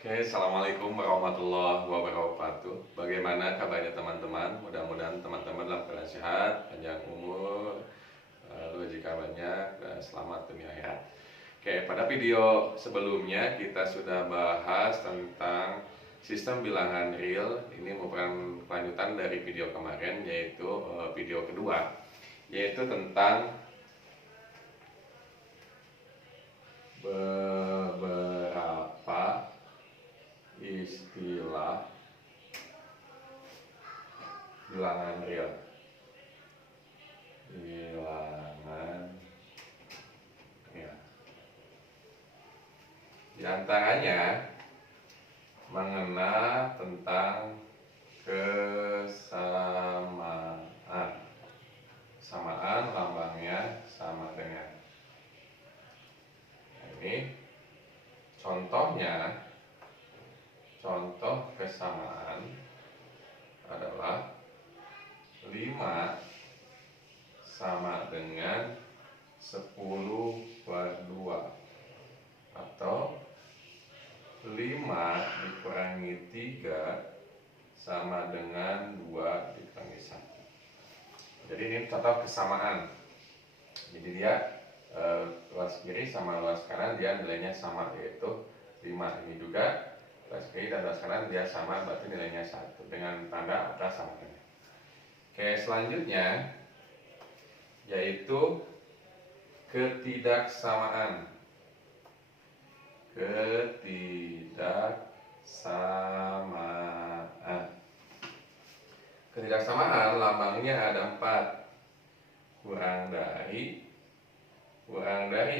Oke, assalamualaikum warahmatullahi wabarakatuh. Bagaimana kabarnya teman-teman? Mudah-mudahan teman-teman dalam keadaan sehat, panjang umur, rezeki banyak, dan selamat dunia akhirat. Oke, pada video sebelumnya kita sudah bahas tentang sistem bilangan real. Ini merupakan kelanjutan dari video kemarin, yaitu video kedua, yaitu tentang beberapa istilah bilangan real. Di antaranya mengenal tentang kesamaan. Kesamaan lambangnya sama dengan. Ini contohnya. Contoh kesamaan adalah 5 sama dengan 10/2, atau 5 dikurangi 3 sama dengan 2 dikurangi 1. Jadi ini contoh kesamaan. Jadi dia luas kiri sama luas kanan dia nilainya sama, yaitu 5. Ini juga luas kiri dan luas kanan dia sama, berarti nilainya 1 dengan tanda atas sama dengan. Oke, selanjutnya yaitu ketidaksamaan. Ketidaksamaan lambangnya ada 4. Kurang dari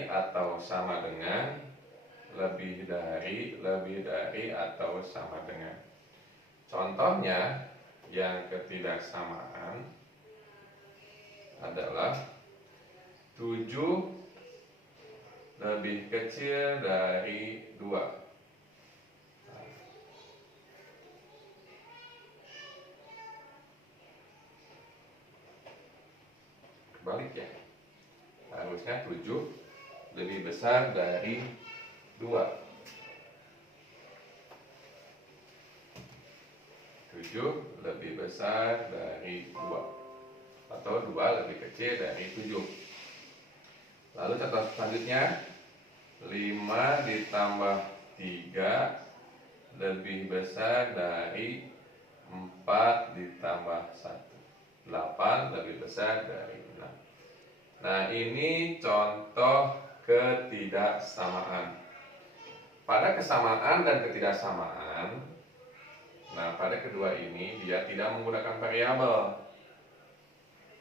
atau sama dengan, lebih dari atau sama dengan. Contohnya yang ketidaksamaan adalah 7 lebih kecil dari 2. Kebalik ya. Harusnya 7 lebih besar dari 2. 7 lebih besar dari 2, atau 2 lebih kecil dari 7. Lalu contoh selanjutnya, 5 ditambah 3 lebih besar dari 4 ditambah 1. 8 lebih besar dari 6. Nah, ini contoh ketidaksamaan. Pada kesamaan dan ketidaksamaan, nah pada kedua ini dia tidak menggunakan variabel.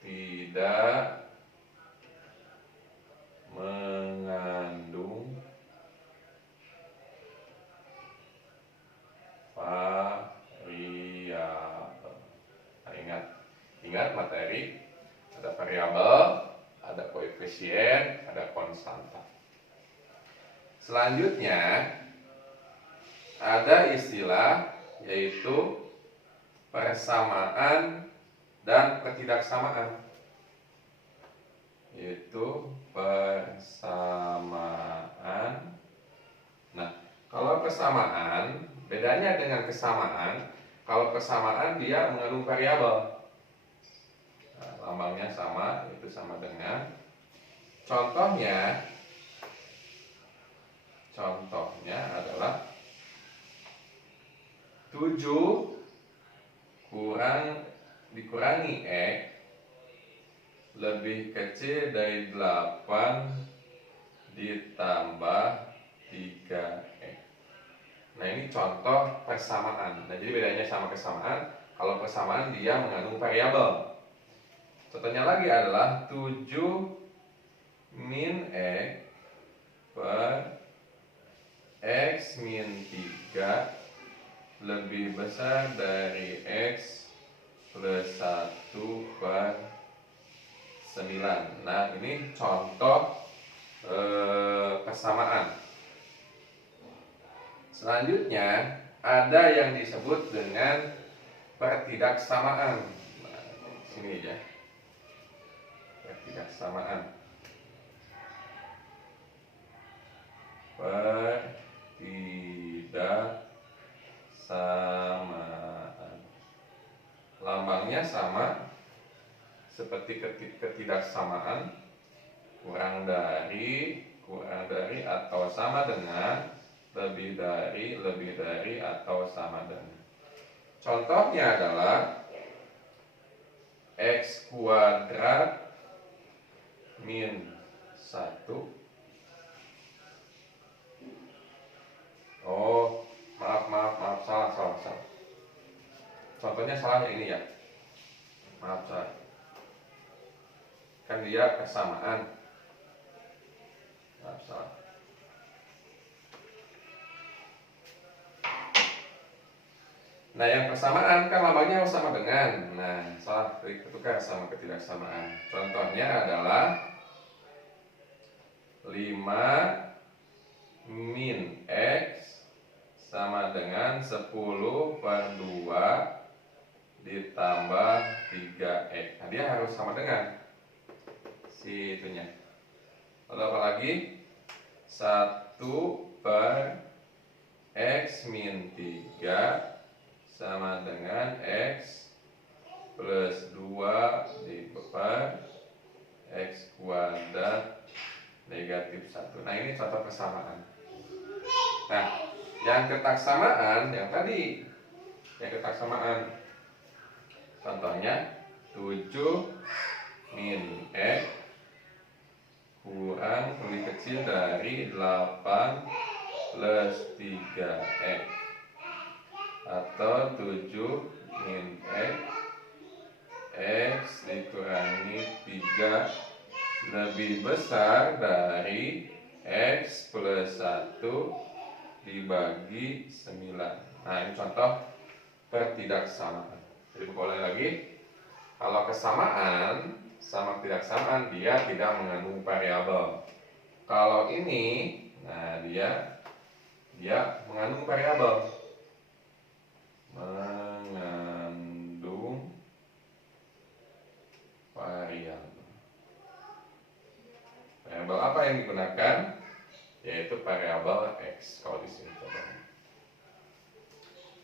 Tidak mengandung variabel. Nah, ingat materi, ada variabel, ada koefisien, ada konstanta. Selanjutnya ada istilah yaitu persamaan dan ketidaksamaan. Yaitu persamaan. Nah, kalau persamaan, bedanya dengan kesamaan, kalau persamaan dia mengandung variabel. Nah, lambangnya sama, itu sama dengan. Contohnya adalah 7 dikurangi X lebih kecil dari 8 ditambah 3X. Nah, ini contoh persamaan. Nah, jadi bedanya sama kesamaan, kalau persamaan dia mengandung variabel. Contohnya lagi adalah 7 min X per X min 3 lebih besar dari X plus 1 per 9. Nah, ini contoh kesamaan. Selanjutnya ada yang disebut dengan pertidaksamaan. Nah, sini aja. Pertidaksamaan. Pertidaksamaan seperti ketidaksamaan, kurang dari atau sama dengan, lebih dari atau sama dengan. Contohnya adalah X kuadrat min 1. Oh, maaf, salah. Contohnya salah yang ini ya. Maaf, salah. Kan dia kesamaan. Maaf, salah. Nah, yang persamaan kan lambangnya harus sama dengan. Nah, salah, ketukar sama ketidaksamaan. Contohnya adalah 5 min X sama dengan 10/2 ditambah 3X. Nah, dia harus sama dengan si itunya. Lalu apa lagi? 1/X min 3 sama dengan X plus 2 per X kuadrat negatif 1. Nah, ini contoh kesamaan. Nah, yang ketaksamaan yang tadi, yang ketaksamaan contohnya 7 min X kurang lebih kecil dari 8 plus 3X, atau 7 min X dikurangi 3 lebih besar dari X plus 1 dibagi 9. Nah, ini contoh ketidaksamaan. Jadi ulangi lagi, kalau kesamaan sama ketidaksamaan dia tidak mengandung variabel. Kalau ini, nah dia mengandung variabel. Variabel apa yang digunakan? Yaitu variabel X. Kalau di sini contohnya.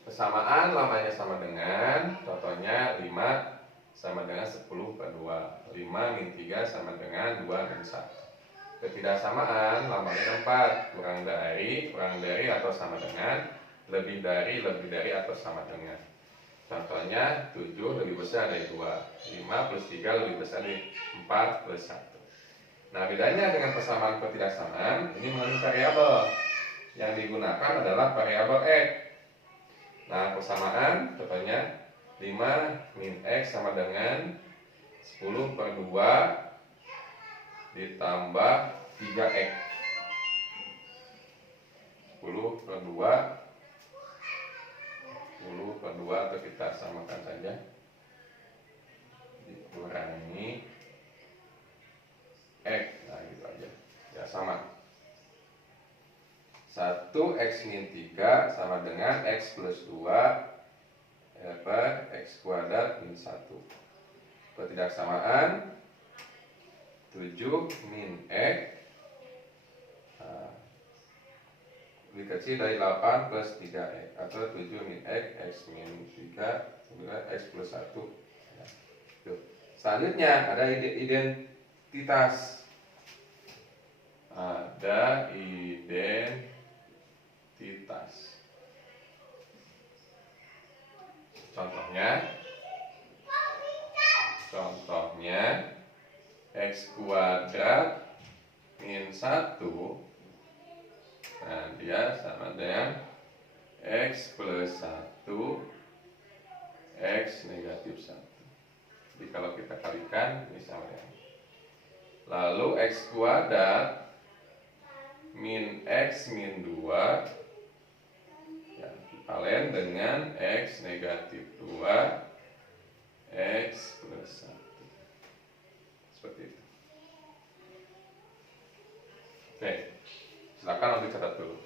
Kesamaan lamanya sama dengan, contohnya 5 sama dengan 10/2. 5 min 3 sama dengan 2 min 1. Ketidaksamaan lamanya 4, kurang dari atau sama dengan, lebih dari atau sama dengan. Contohnya 7 lebih besar dari 2, 5 plus 3 lebih besar dari 4 plus 1. Nah, bedanya dengan persamaan ketidaksamaan, ini mengandung variabel. Yang digunakan adalah variabel X. Nah, persamaan contohnya 5 min X sama dengan 10/2 ditambah 3X. 10/2 atau kita samakan saja, dikurangi X. Nah, gitu aja. Ya, sama. 1X min 3 sama dengan X plus 2 per X kuadrat min 1. Ketidaksamaan 7 min X lebih kecil dari 8 plus 3X, atau 7 min X, X min 3 sama X plus 1. Ya. Selanjutnya ada identitas. Ada identitas. Contohnya X kuadrat min 1. Nah, dia sama dengan X plus 1 X negatif 1. Jadi kalau kita kalikan, ini sama dengan. Lalu X kuadrat min X min 2 ya, ekivalen dengan X negatif 2 X plus 1. Seperti itu. Oke, silakan untuk catat dulu.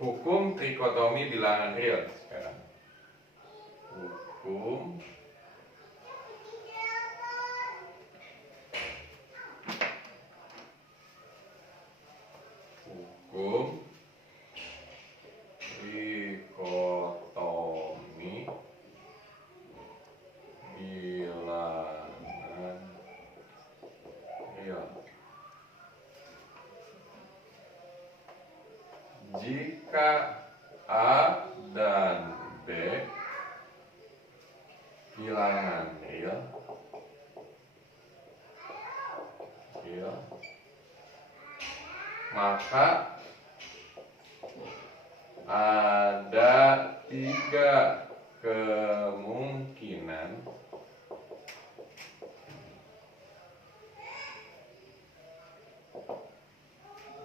Hukum trikotomi bilangan real sekarang. Hukum trikotomi bilangan real. Jika A dan B bilangan real, maka ada 3 kemungkinan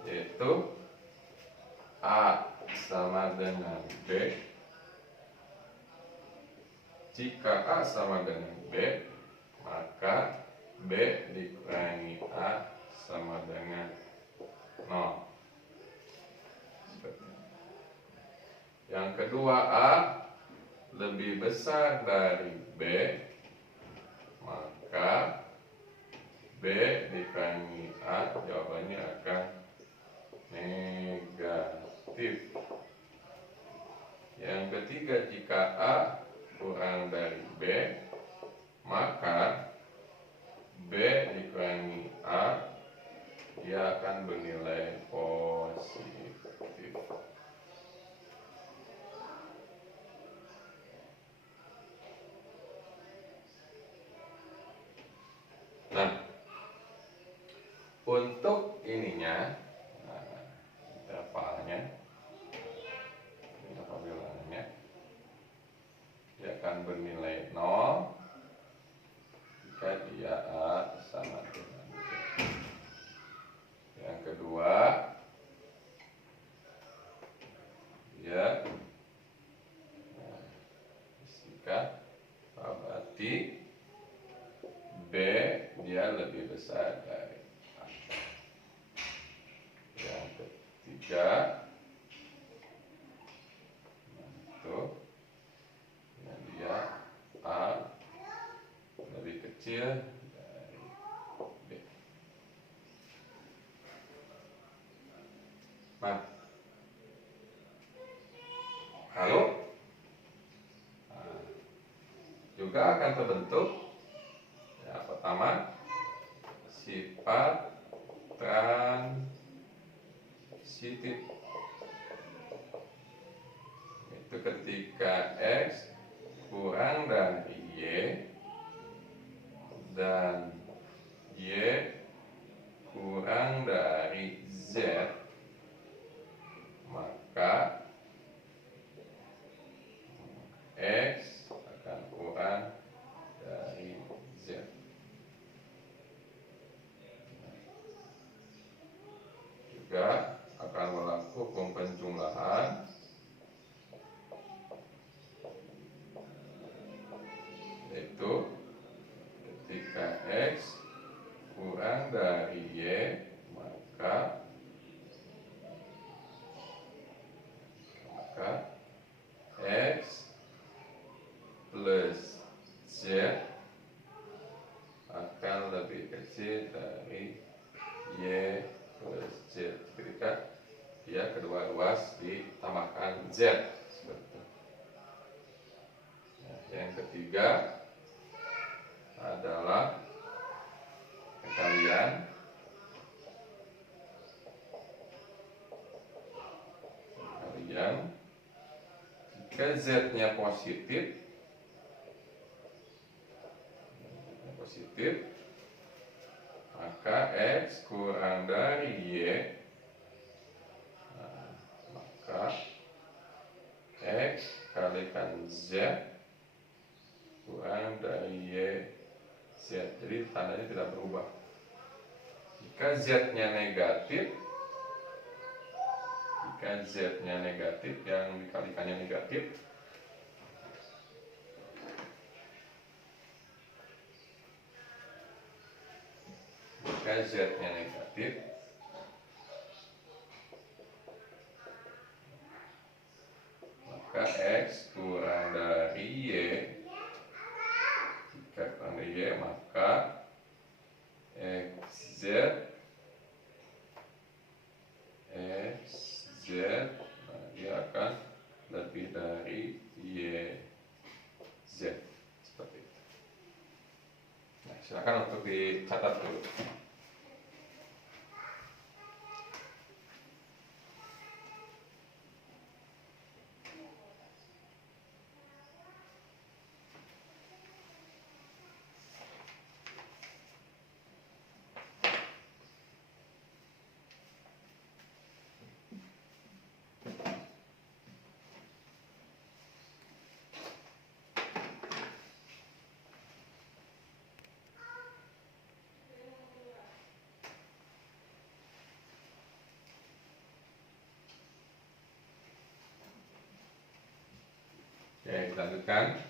yaitu A sama dengan B. Jika A sama dengan B, maka B dikurangi A sama dengan 0. Yang kedua, A lebih besar dari B, maka B dikurangi A, jawabannya akan negatif. Yang ketiga, jika A kurang dari B, maka B dikurangi A, dia akan bernilai positif. Nah, untuk ininya, intervalnya, bilangannya, dia akan bernilai 0 jika dia A sama dengan B. Yang kedua, dia jika berarti B dia lebih besar dari A. Yang ketiga, itu dia A lebih kecil dari B. Nah, lalu juga akan terbentuk ya, pertama sifat transitif, itu ketika X kurang dari Y dan Y kurang dari Z, maka X akan kurang dari Z. Juga akan berlaku hukum penjumlahan, yaitu ketika X kurang dari Y, maka X plus Z akan lebih kecil dari Y plus Z ketika dia kedua ruas ditambahkan Z. Nah, yang ketiga adalah kekalian jika Z-nya positif, maka X kurang dari Y, maka X kalikan Z kurang dari Y Z. Jadi tandanya tidak berubah. Jika Z-nya negatif, yang dikalikannya negatif, jika Z-nya negatif, X kurang dari Y, jika kurang dari Y maka XZ nah, dia akan lebih dari YZ, seperti itu. Nah, silakan untuk dicatat dulu. Oke, kita lanjutkan.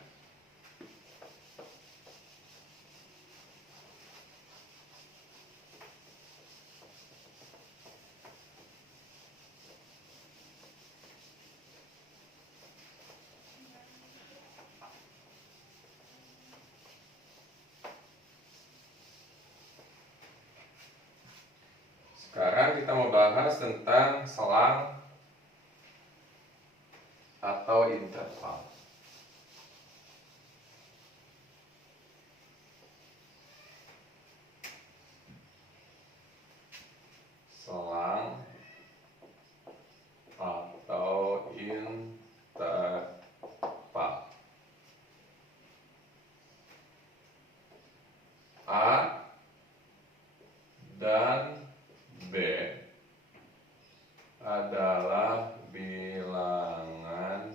Sekarang kita mau bahas tentang selang atau interval. Selang atau interval. A dan B adalah bilangan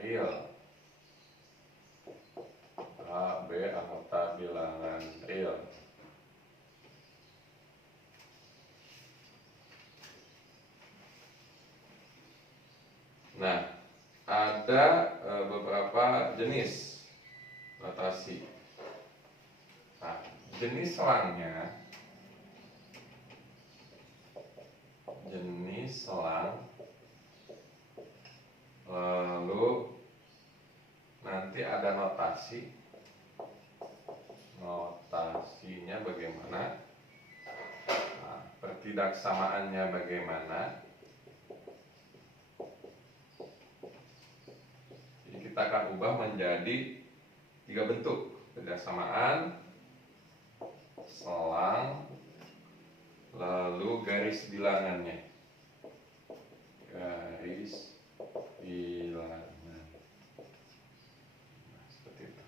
real. A, B adalah bilangan real. Nah, ada beberapa jenis notasi. Nah, jenis selangnya, lalu nanti ada notasinya bagaimana, nah, pertidaksamaannya bagaimana. Jadi kita akan ubah menjadi 3 bentuk: pertidaksamaan, selang, lalu garis bilangannya. Garis bilangan. Nah, seperti itu.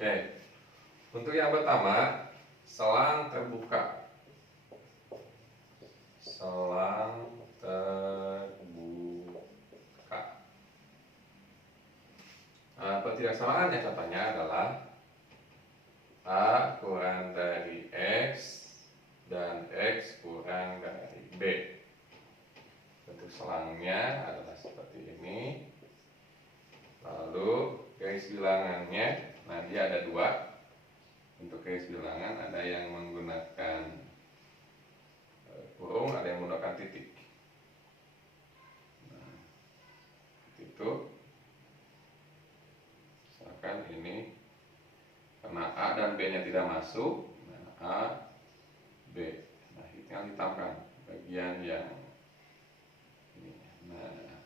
Oke, untuk yang pertama, selang terbuka. Selang terbuka. Nah, pertidaksamaannya contohnya adalah A kurang dari X dan X kurang dari B. Bentuk selangnya adalah seperti ini. Lalu garis bilangannya, nah dia ada 2 untuk garis bilangan, ada yang menggunakan kurung, ada yang menggunakan titik. Nah, itu misalkan ini karena A dan B nya tidak masuk, nah A, B, nah tinggal ditambahkan bagian yang ini. Nah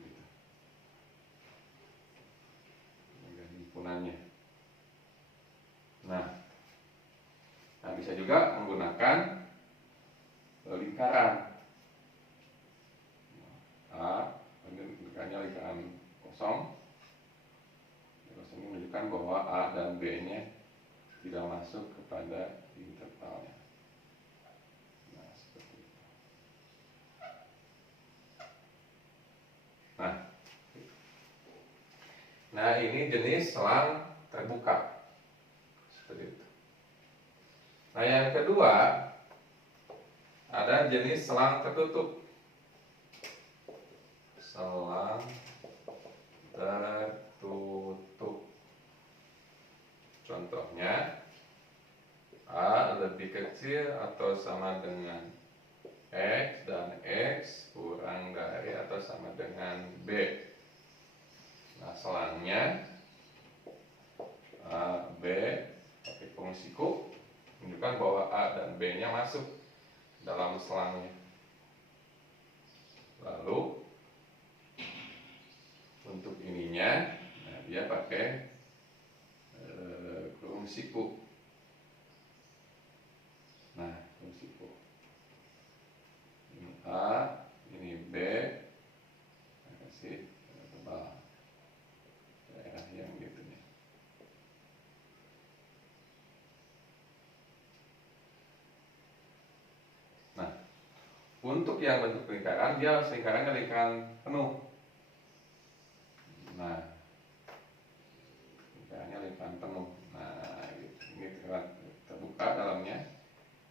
gitu, bagian himpunannya. Nah, bisa juga menggunakan lingkaran. A, lingkarannya lingkaran kosong. Kosong ini menunjukkan bahwa A dan B-nya tidak masuk kepada intervalnya. Nah, seperti itu. Nah, ini jenis selang terbuka. Seperti itu. Nah, yang kedua ada jenis selang tertutup. Selang tertutup. Contohnya A lebih kecil atau sama dengan X dan X kurang dari atau sama dengan B. Nah, selangnya A, B pakai fungsiku menunjukkan bahwa A dan B-nya masuk dalam selangnya. Lalu untuk ininya, nah, dia pakai kurung siku. Nah, kurung siku. Ini A, ini B. Saya kasih tebal daerah yang gitu nih. Nah, untuk yang bentuk lingkaran, dia harus lingkarannya lingkaran penuh. Nah, lingkarannya lingkaran penuh. Nah, ini terbuka dalamnya.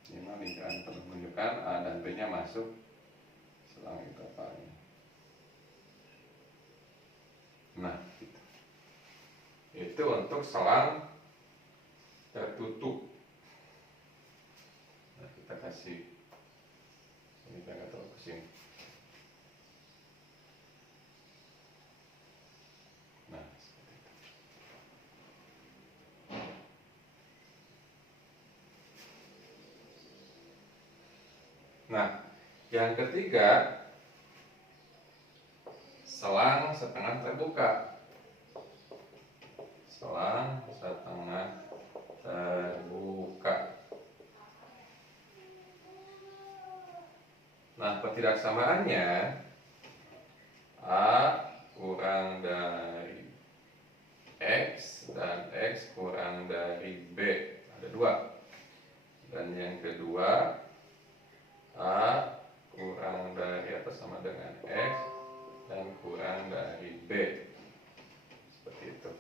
Ini lingkaran penuh menunjukkan A dan B-nya masuk selang intervalnya. Nah, gitu. Itu untuk selang tertutup. Nah, kita kasih ini kita taruh ke sini. Nah, seperti itu. Nah, yang ketiga selang setengah terbuka. Selang setengah terbuka. Nah, ketidaksamaannya A kurang dari X dan X kurang dari B. Ada dua. Dan yang kedua A kurang dari atau sama dengan X dan kurang dari B. Seperti itu.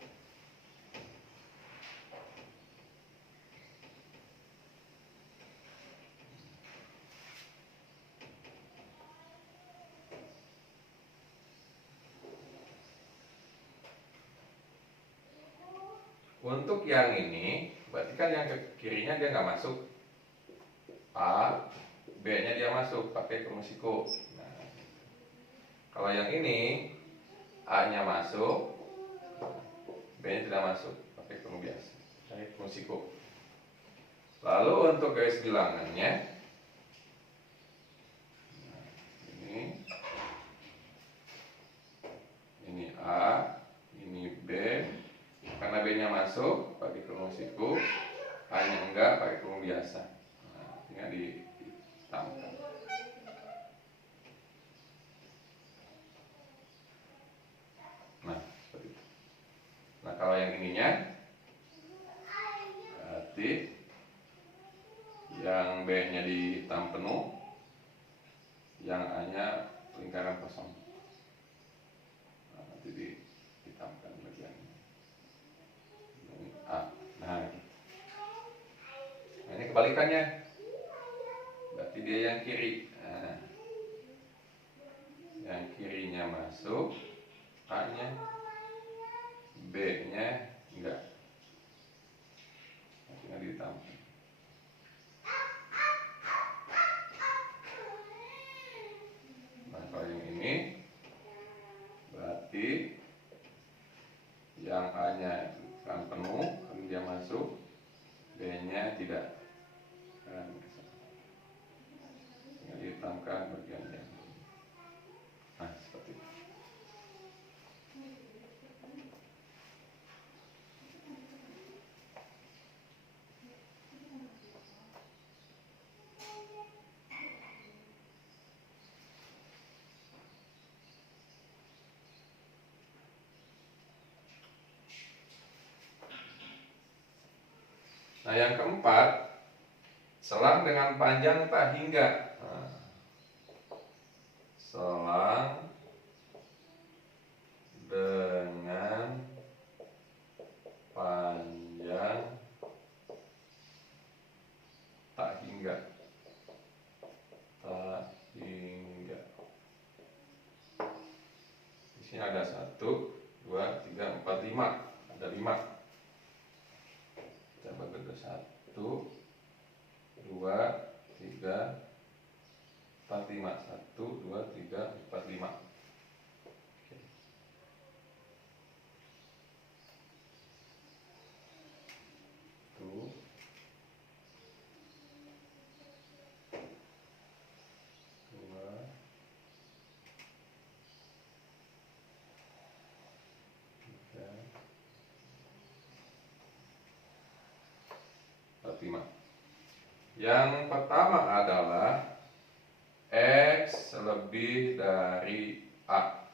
Untuk yang ini, berarti kan yang ke kirinya dia nggak masuk. A, B-nya dia masuk pakai kurung siku. Nah, kalau yang ini A-nya masuk, B-nya tidak masuk pakai kurung biasa, pakai kurung siku. Lalu untuk garis bilangannya, nah, ini A, ini B. Karena B-nya masuk pakai kurung siku, A-nya enggak pakai kurung biasa. Nah, tinggal ditambahkan. Nah, seperti itu. Nah, kalau yang ininya berarti yang B-nya dihitam penuh, yang A-nya lingkaran kosong. Nah, nanti dihitamkan bagian ini A. Nah, ini kebalikannya. Berarti dia yang kiri. Nah, yang kirinya masuk, A-nya, B-nya enggak. Tinggal ditambah. Nah, kalau yang ini berarti yang A-nya kan penuh, kan dia masuk, B-nya tidak. Tinggal ditambahkan bagian yang ini. Nah, seperti itu. Nah, yang keempat, selang dengan panjang tak hingga. Nah, selang dengan panjang tak hingga. Tak hingga. Di sini ada 1, 2, 3, 4, 5. Ada 5. Kita bagi 1, 2, 3, 4, 5. 1, 2, 3, 4, 5. Tuh. 2, 3, 4, 5. Yang pertama adalah X lebih dari A.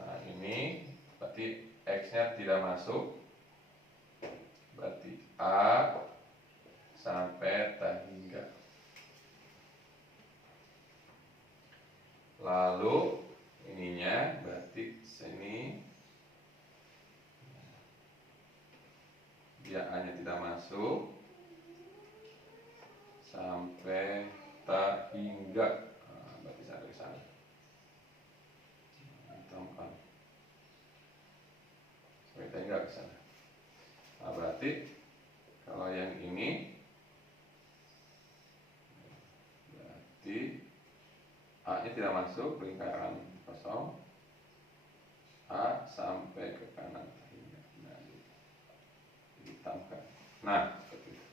Nah, ini berarti X-nya tidak masuk. Berarti A sampai tak hingga. Lalu ininya berarti sini dia A-nya tidak masuk sampai tak hingga. Nah, berarti sampai ke sana. Ditambah sampai tak hingga ke sana. Nah, berarti kalau yang ini berarti A-nya tidak masuk lingkaran kosong. A sampai ke kanan tak hingga. Nah, ditambahkan. Nah, seperti itu.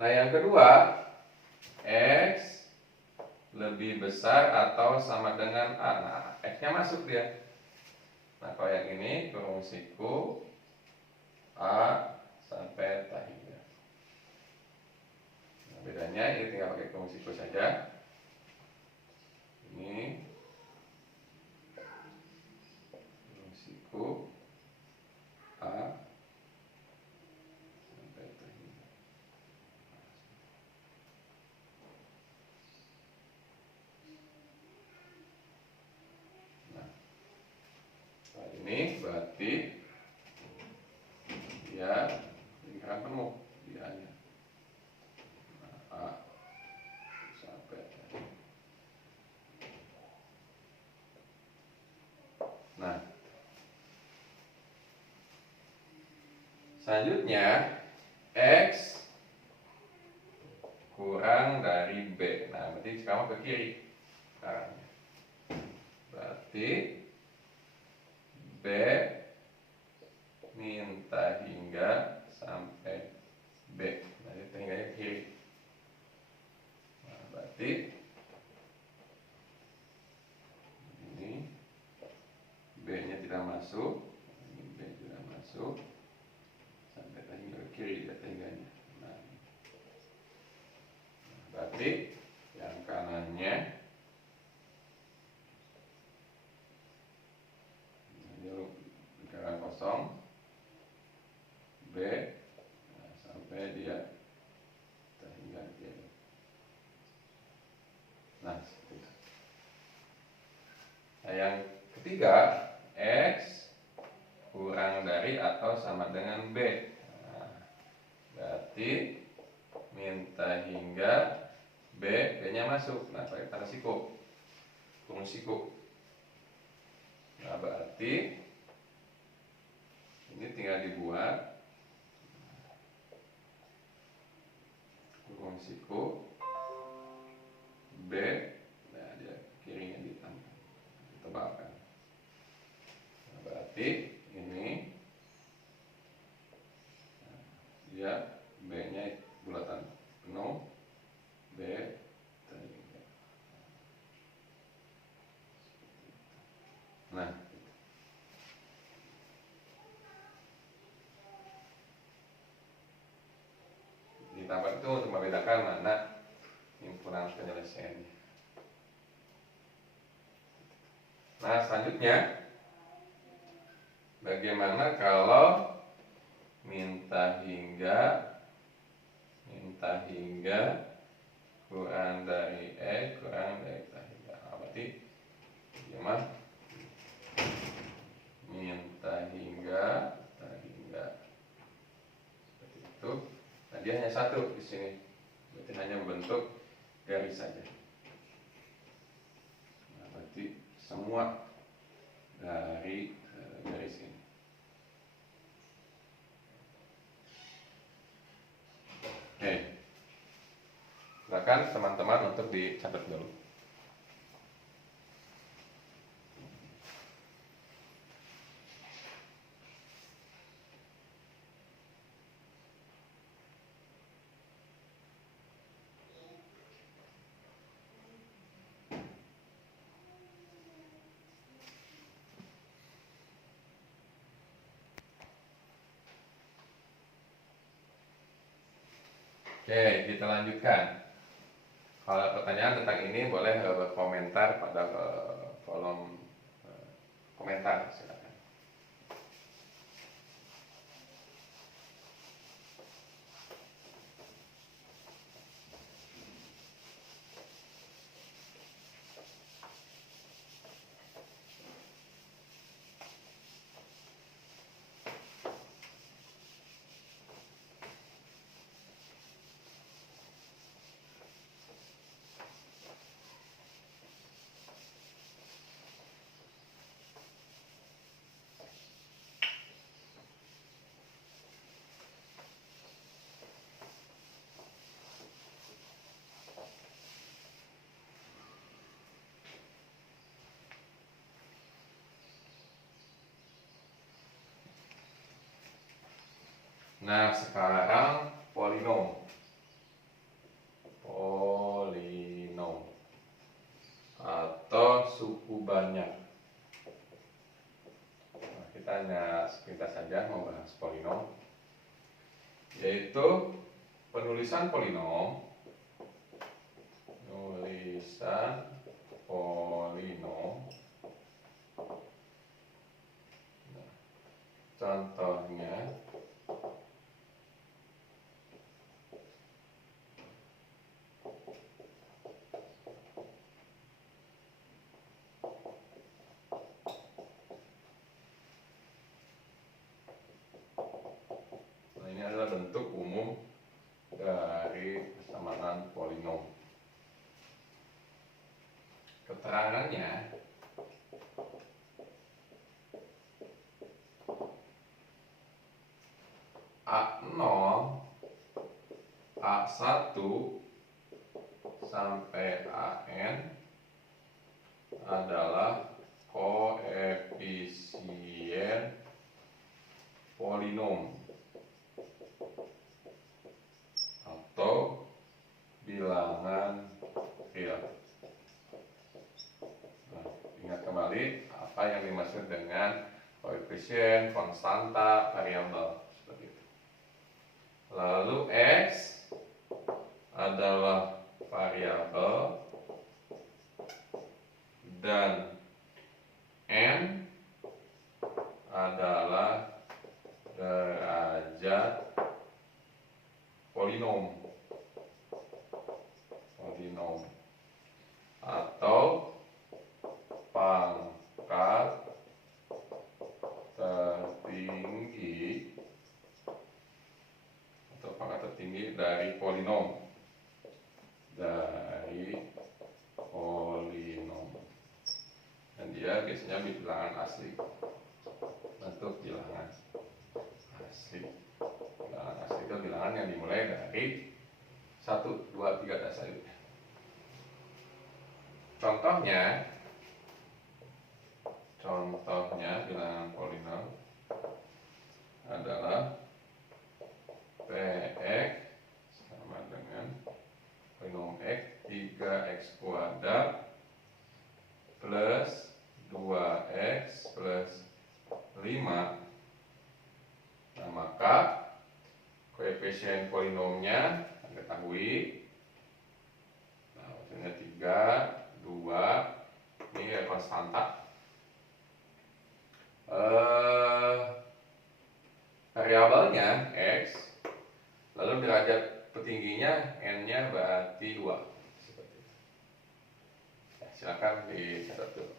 Nah, yang kedua, X lebih besar atau sama dengan A. Nah, X-nya masuk dia. Nah, kalau yang ini kurung siku A sampai tak hingga. Nah, bedanya ini tinggal pakai kurung siku saja. Ini kurung siku A sampai tak hingga. Nah, ini berarti dia lingkaran penuh dianya. Nah, A sampai tak hingga. Nah, selanjutnya X kurang dari B. Nah, berarti sekarang ke kiri arahnya. Berarti B minta hingga sampai B. Nah, itu hingganya ke kiri. Nah, berarti ini B-nya tidak masuk. Ini B tidak masuk. Sampai hingga ke kiri dia hingganya. Nah, berarti yang kanannya ini lingkaran kosong B. Nah, sampai dia hingga ke kiri. Nah, seperti itu. Nah, yang ketiga, X kurang dari atau sama dengan B. Nah, berarti minta hingga B, B-nya masuk. Nah, pakai tanda siku, kurung siku. Nah, berarti ini tinggal dibuat kurung siku B. Nah, dia kirinya ditebalkan. Nah, berarti ini dia B-nya bulatan penuh, B terhingga. Nah, ditambah itu untuk membedakan mana himpunan penyelesaiannya. Nah, selanjutnya bagaimana kalau minta hingga kurang dari X kurang dari minta hingga. Nah, berarti dia mah minta hingga seperti itu. Nah, dia hanya satu di sini, berarti hanya membentuk garis saja. Nah, berarti semua dari garis ini. Oke, silakan teman-teman untuk dicatat dulu. Oke, kita lanjutkan. Kalau ada pertanyaan tentang ini boleh berkomentar pada kolom komentar, silakan. Nah, sekarang polinom atau suku banyak. Nah, kita hanya sepintas saja membahas polinom, yaitu penulisan polinom. Nah, contohnya ini adalah bentuk umum dari persamaan polinom. Keterangannya A0, A1 sampai AN adalah koefisien polinom atau bilangan real. Nah, ingat kembali apa yang dimaksud dengan koefisien, konstanta, variabel seperti itu. Lalu X adalah variabel dan N adalah derajat polinom atau pangkat tertinggi dari polinom. Dan dia biasanya bilangan asli. Bentuk bilangan asli. Bilangan asli itu bilangan yang dimulai dari 1, 2, 3 dan selanjutnya. Contohnya bilangan polinom adalah Px sama dengan polinom X 3x kuadrat plus 2x plus 5. Nah, maka koefisien polinomnya diketahui. Nah, maksudnya 3, 2, ini ya konstanta. Variabelnya N-nya berarti 2. Seperti itu. Ya, silakan dicatat dulu.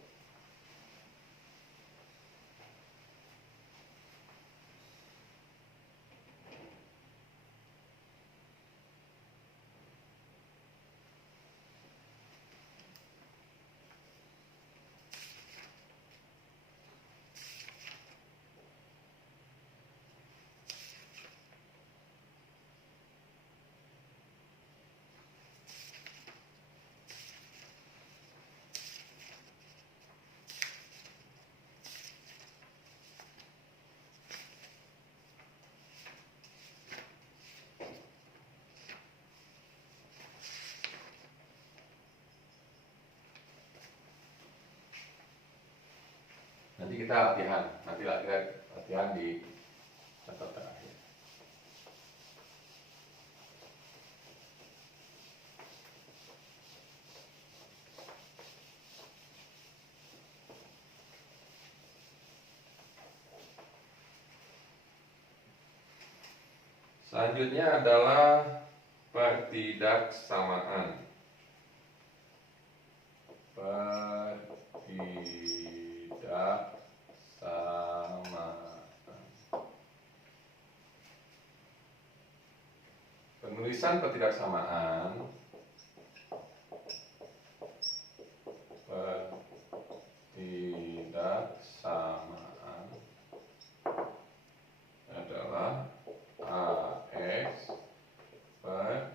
Nanti kita latihan, latihan di catatan akhir. Selanjutnya adalah pertidaksamaan. Penulisan pertidaksamaan adalah AX per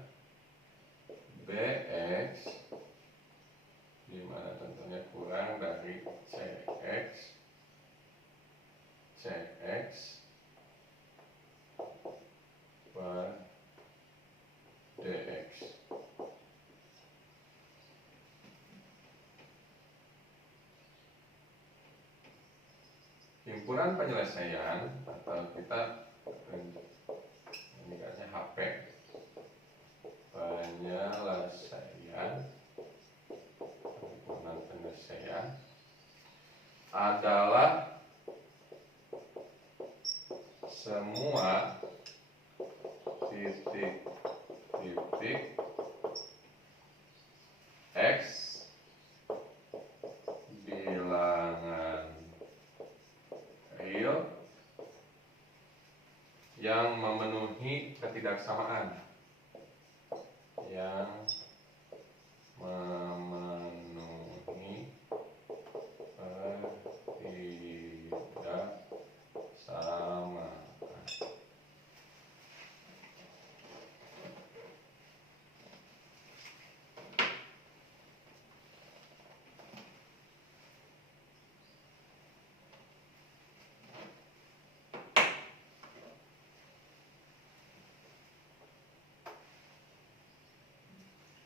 BX, di mana tentunya kurang dari CX per DX. Himpunan penyelesaian atau kita menyebutnya HP, penyelesaian, himpunan penyelesaian adalah semua titik-titik X bilangan real yang memenuhi ketidaksamaan,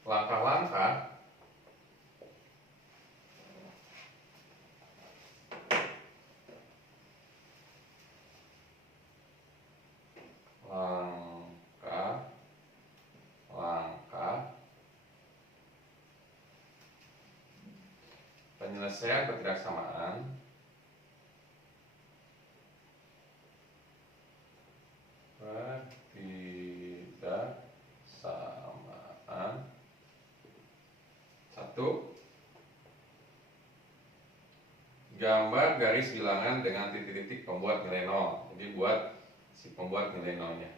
langkah-langkah penyelesaian ketidaksamaan satu, gambar garis bilangan dengan titik-titik pembuat nilai nol. Jadi buat si pembuat nilai nolnya.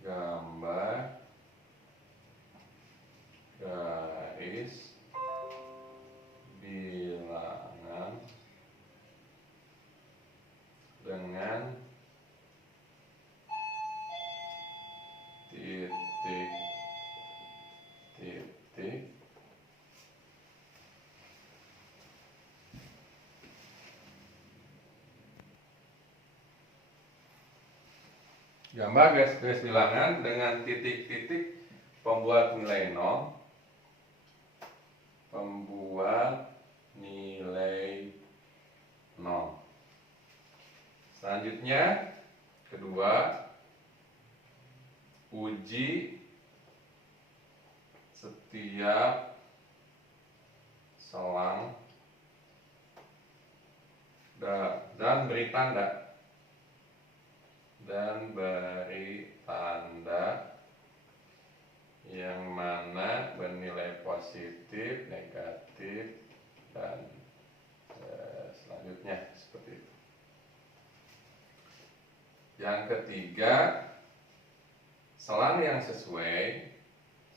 Gambar garis bilangan dengan titik-titik gambar garis bilangan dengan titik-titik pembuat nilai nol. Selanjutnya, kedua, uji setiap selang dan beri tanda dan beri tanda yang mana bernilai positif, negatif, dan selanjutnya seperti itu. Yang ketiga, selang yang sesuai,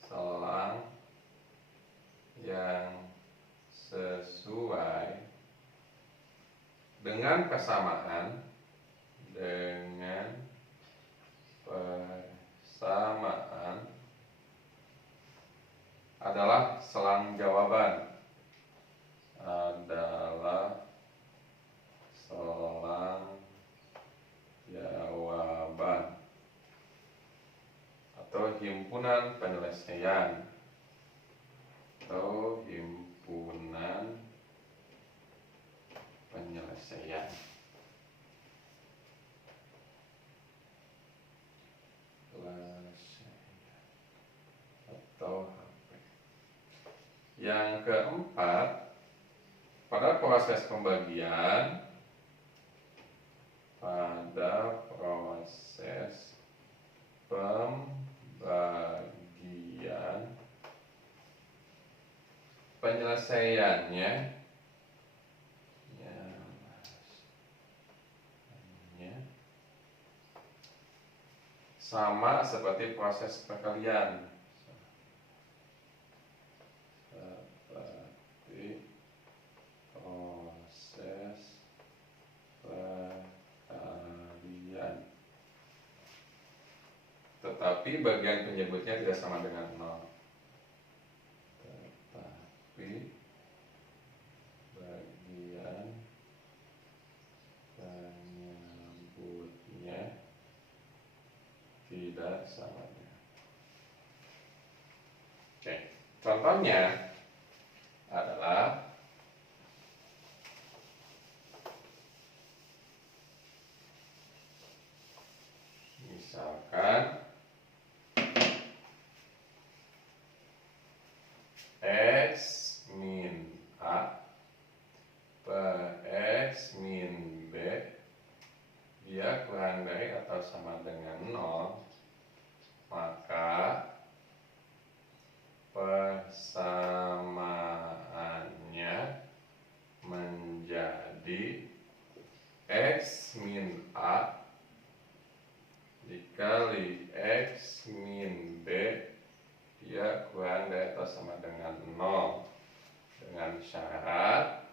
selang yang sesuai dengan persamaan adalah selang jawaban, atau himpunan penyelesaian, atau HP. Yang keempat, pada proses pembagian, penyelesaiannya sama seperti proses perkalian. Tetapi bagian penyebutnya tidak sama dengan 0. Tetapi bagian penyebutnya tidak sama dengan. Oke, contohnya adalah misalkan X min A per X min B dia kurang dari atau sama dengan 0, maka persamaannya menjadi X min A dikali X min B dia kurang dari atau sama dengan 0, dengan syarat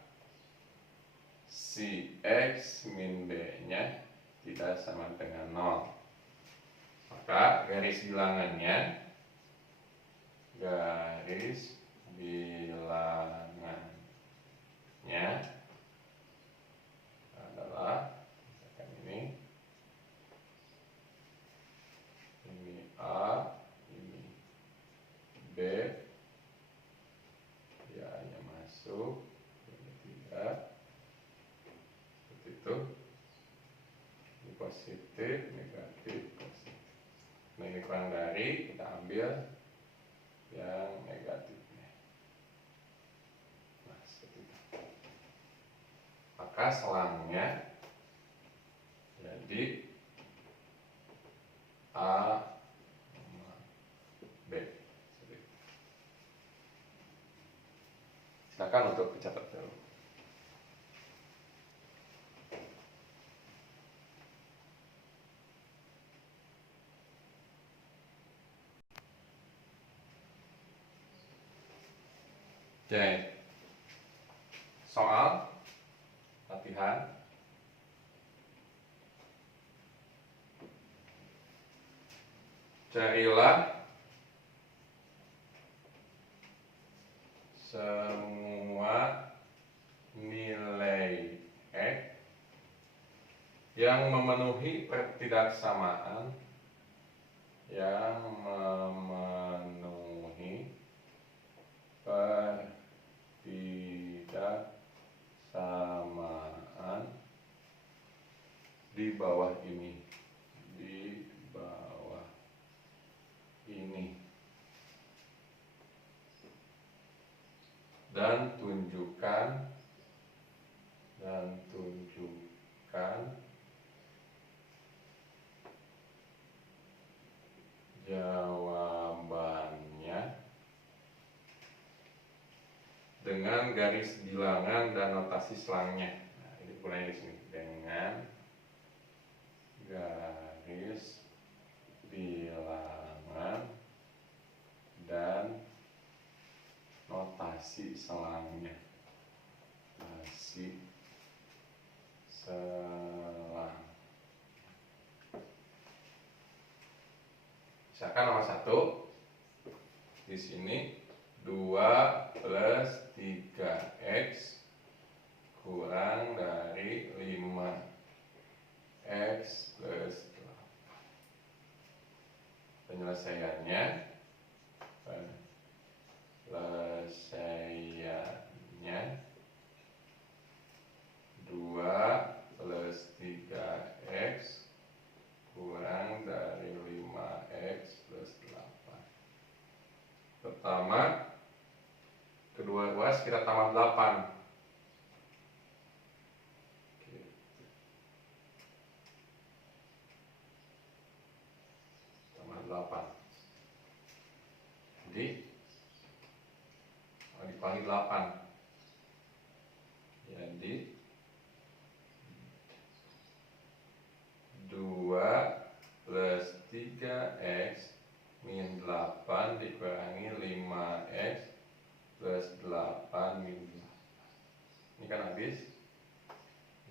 si X min B nya tidak sama dengan 0. Maka garis bilangannya adalah misalkan ini A, ini B, ya hanya masuk, ini tidak, seperti itu. Ini positif, negatif, positif. Nah, ini kurang dari, kita ambil yang negatifnya. Nah, seperti itu. Maka selangnya jadi A, B. Silakan untuk dicatat dulu. Oke. Soal latihan. Carilah semua nilai X yang memenuhi pertidaksamaan di bawah ini, dan tunjukkan dengan garis bilangan dan notasi selangnya. Nah, ini mulai di sini dengan garis bilangan dan notasi selangnya. Notasi selang. Misalkan nomor 1 di sini 2 plus 3x kurang dari 5x plus 8. Penyelesaiannya 2 plus 3x kurang dari 5x plus 8. Pertama, kedua ruas kita tambah 8. Tambah 8. Jadi dikurangi 8. Jadi 2 plus 3x min 8 dikurangi 5x plus 8 min 8. Ini kan habis.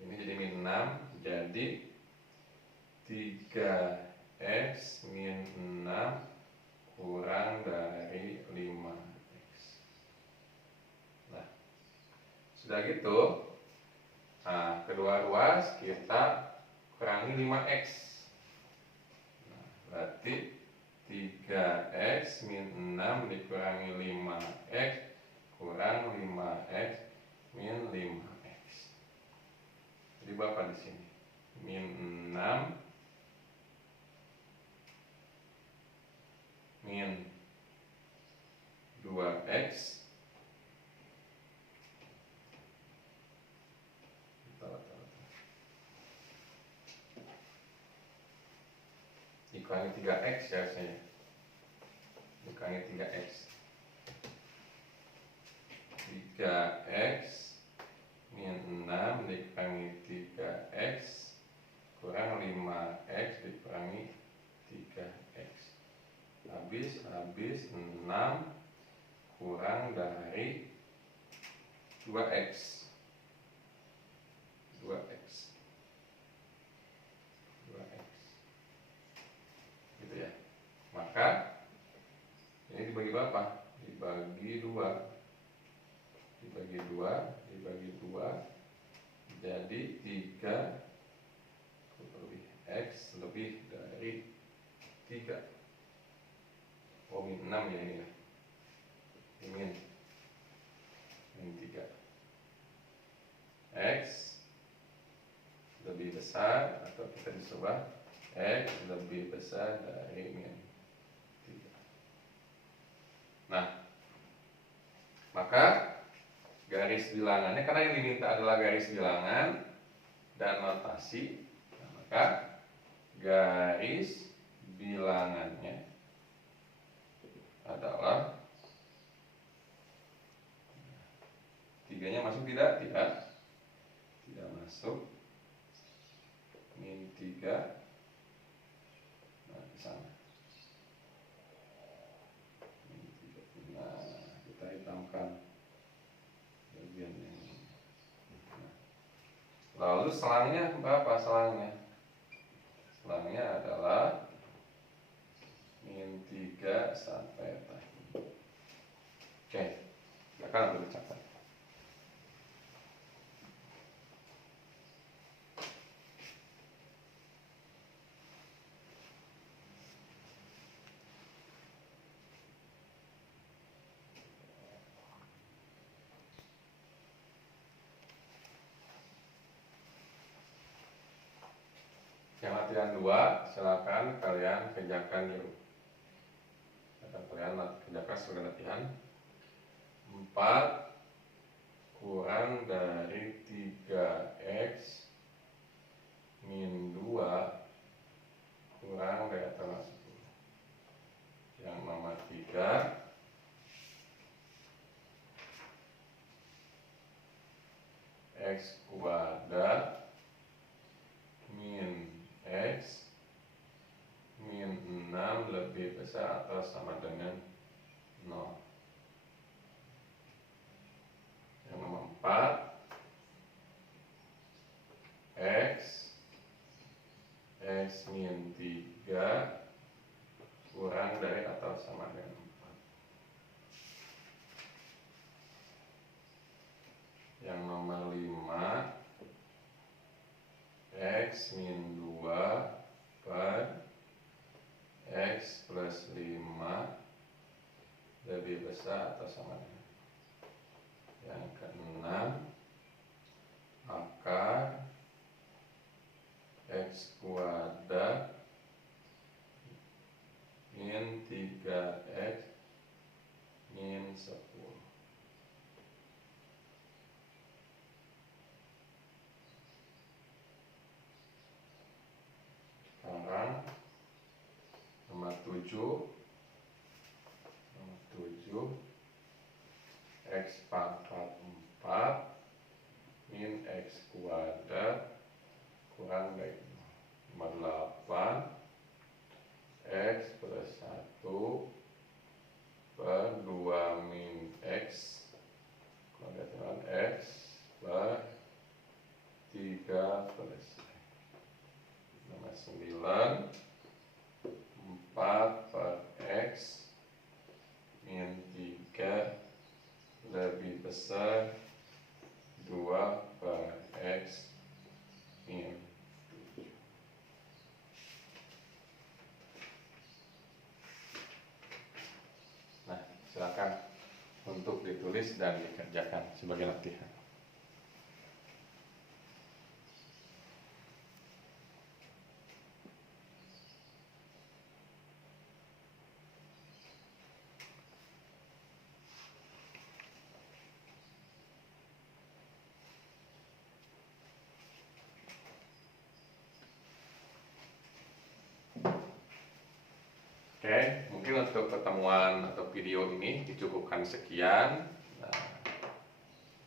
Ini jadi min 6. Jadi 3x min 6 kurang dari 5x. Nah, sudah gitu. Nah, kedua ruas kita kurangi 5x. Nah, berarti 3x min 6 dikurangi 5x kurang 5x min 5x. Jadi berapa di sini? Min 6 min 2x dikurangi 3x ya harusnya. Dikurangi 3x. 3x min 6 dikurangi 3x kurang 5x dikurangi 3x. Habis 6 kurang dari 2x. 2x. Gitu ya. Maka ini dibagi berapa? Dibagi 2. Dibagi 2 jadi 3 lebih x lebih dari 3. Oh, min 6 ya ini ya. Min 3. X lebih besar atau kita dicoba x lebih besar dari min 3. Nah, maka garis bilangannya, karena yang diminta adalah garis bilangan dan notasi, nah, maka garis bilangannya adalah 3-nya masuk tidak? Tidak masuk. Min 3. Nah, di sana. Min 3. Nah, kita hitamkan bagian ini. Nah. Lalu selangnya berapa selangnya? Selangnya adalah min 3 sampai tadi. Oke, silakan ambil catat. Yang latihan 2, silakan kalian kerjakan dulu. Kalian kerjakan sebagai latihan. 4 kurang dari 3x min 2 kurang dari atau 10. Yang nomor 3 X kuadrat min X min 6 lebih besar atau sama dengan 0. Yang nomor 4, X min 3 kurang dari atau sama dengan 4. Yang nomor 5, X min 2 per X plus 5 lebih besar atau sama dengan. Yang keenam, akar X kuadrat min 3X min 10. Sekarang nomor 7, X pangkat 4 min X kuadrat kurang dari 0. Nomor 8, X plus 1 per 2 min X kurang dari X per 3 plus X. Nomor 9, 4 per X min 3 lebih besar 2 per X min 7. Nah, silakan untuk ditulis dan dikerjakan sebagai latihan. Oke, mungkin untuk pertemuan atau video ini dicukupkan sekian. Nah,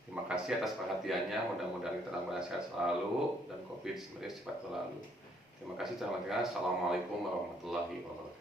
terima kasih atas perhatiannya. Mudah-mudahan kita dalam sehat selalu dan COVID-19 cepat berlalu. Terima kasih. Assalamualaikum warahmatullahi wabarakatuh.